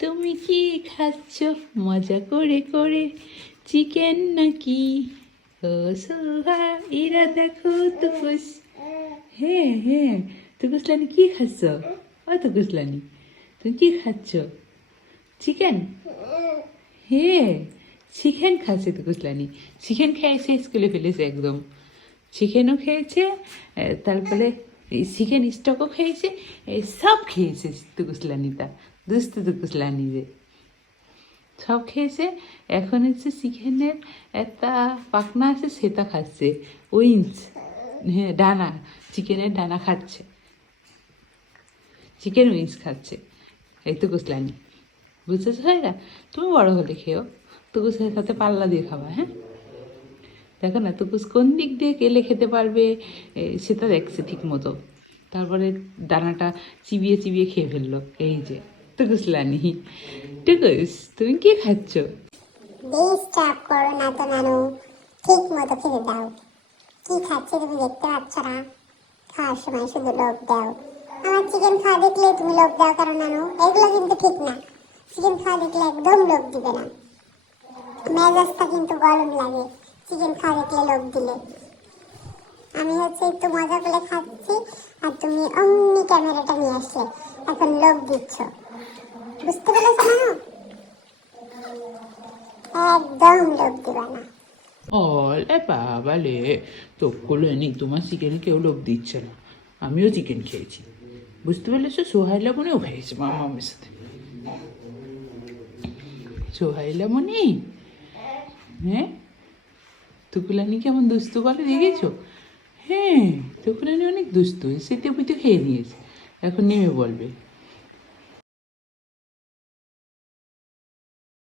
তুমি কি খাচ্ছ? মজা করে করে। চিকেন নাকি? ও সোহা, এরা দেখো তুকুস হ্যাঁ হ্যাঁ। তুকুসলানি কি খাচ্ছ? ও তুকুসলানি তুমি কি খাচ্ছ? চিকেন? হ্যাঁ চিকেন খাচ্ছে তুকুসলানি চিকেন খেয়ে শেষ করে ফেলেছে একদম। চিকেনও খেয়েছে তারপরে চিকেন স্টকও খেয়েছে সব খেয়েছে তুকুসলানিটা দুস্তু তুকুসলানি যে সব খেয়েছে, এখন হচ্ছে চিকেনের একটা পাখনা আছে, সেটা খাচ্ছে। উইংস হ্যাঁ ডানা, চিকেনের ডানা খাচ্ছে। চিকেন উইংস খাচ্ছে। এই তুকুসলানি বুঝতেছ ভাইরা? তুমি বড় হলে খেয়েও তুকুসের সাথে পাল্লা দিয়ে খাবা হ্যাঁ? দেখো না তুকুস কোন দিক দিয়ে কেলে খেতে পারবে সেটা দেখছে ঠিক মতো। তারপরে দানাটা চিবিয়ে চিবিয়ে খেয়ে ফেলল, এই যে। টুকুস লানি টুকুস তুমি কি খাচ্ছ ডিস্টার্ব করো না তো নানু ঠিক মতো খেতে দাও কি খাচ্ছে তুমি দেখতে পাচ্ছ না খাওয়ার সময় শুধু দাও আমার চিকেন খাওয়া দেখলে তুমি লোভ দাও কারণ নানু এগুলো কিন্তু ঠিক না চিকেন খাওয়া দেখলে একদম লোভ দিবে না মেজাজটা কিন্তু গরম লাগে চিকেন খাওয়া দেখলে দিলে আমি হচ্ছে একটু মজা করে খাচ্ছি আর তুমি অমনি ক্যামেরাটা নিয়ে আসলে এখন লোভ দিচ্ছ বুঝতে পেরেছ নানু একদম লোভ দিবা না। ওলে বাবা লে তোগুলো নি তোমার চিকেনে কেউ লোভ দিচ্ছে না। আমিও চিকেন খেয়েছি। বুঝতে পারলেছো সোহাইলা মনেও খেয়েছে মা মামের সাথে। সোহাইলা মনে হ্যাঁ? তুকুলানি কেমন দুস্তু করে দেখেছ হ্যাঁ তুকুলানি অনেক দুস্তু সেতে পুঁতে খেয়ে নিয়েছে। এখন নেমে বলবে।